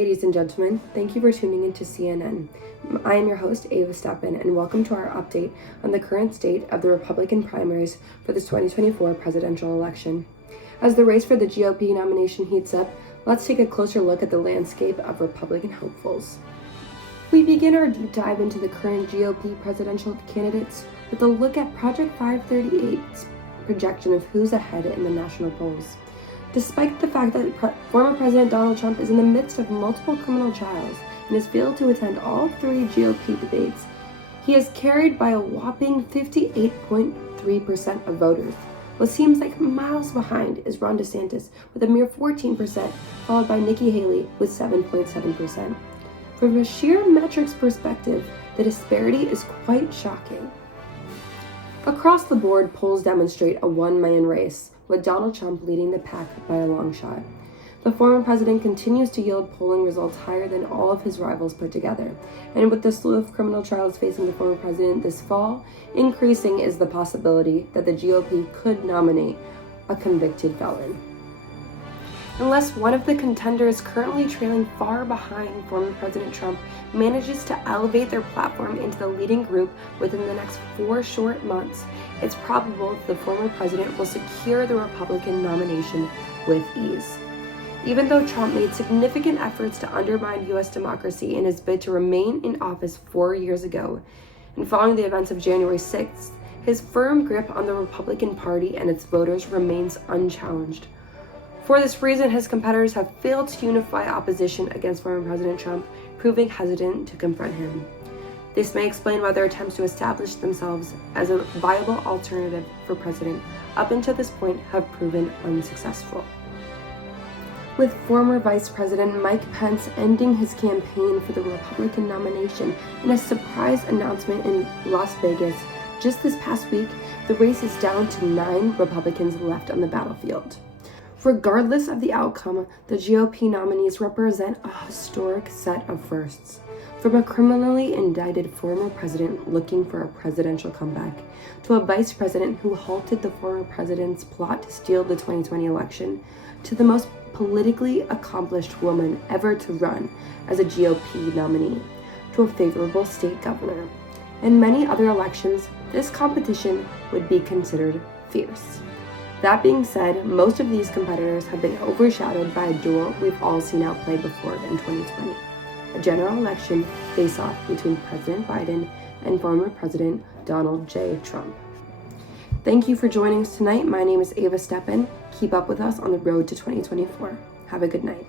Ladies and gentlemen, thank you for tuning into CNN. I am your host, Ava Steppen, and welcome to our update on the current state of the Republican primaries for the 2024 presidential election. As the race for the GOP nomination heats up, let's take a closer look at the landscape of Republican hopefuls. We begin our deep dive into the current GOP presidential candidates with a look at Project 538's projection of who's ahead in the national polls. Despite the fact that former President Donald Trump is in the midst of multiple criminal trials and has failed to attend all three GOP debates, he is carried by a whopping 58.3% of voters. What seems like miles behind is Ron DeSantis with a mere 14%, followed by Nikki Haley with 7.7%. From a sheer metrics perspective, the disparity is quite shocking. Across the board, polls demonstrate a one-man race, with Donald Trump leading the pack by a long shot. The former president continues to yield polling results higher than all of his rivals put together, and with the slew of criminal trials facing the former president this fall, increasing is the possibility that the GOP could nominate a convicted felon. Unless one of the contenders currently trailing far behind former President Trump manages to elevate their platform into the leading group within the next 4 short months, it's probable that the former president will secure the Republican nomination with ease. Even though Trump made significant efforts to undermine U.S. democracy in his bid to remain in office 4 years ago, and following the events of January 6th, his firm grip on the Republican Party and its voters remains unchallenged. For this reason, his competitors have failed to unify opposition against former President Trump, proving hesitant to confront him. This may explain why their attempts to establish themselves as a viable alternative for president up until this point have proven unsuccessful. With former Vice President Mike Pence ending his campaign for the Republican nomination in a surprise announcement in Las Vegas just this past week, the race is down to 9 Republicans left on the battlefield. Regardless of the outcome, the GOP nominees represent a historic set of firsts. From a criminally indicted former president looking for a presidential comeback, to a vice president who halted the former president's plot to steal the 2020 election, to the most politically accomplished woman ever to run as a GOP nominee, to a favorable state governor. In many other elections, this competition would be considered fierce. That being said, most of these competitors have been overshadowed by a duel we've all seen outplay before in 2020, a general election face-off between President Biden and former President Donald J. Trump. Thank you for joining us tonight. My name is Ava Steppen. Keep up with us on the road to 2024. Have a good night.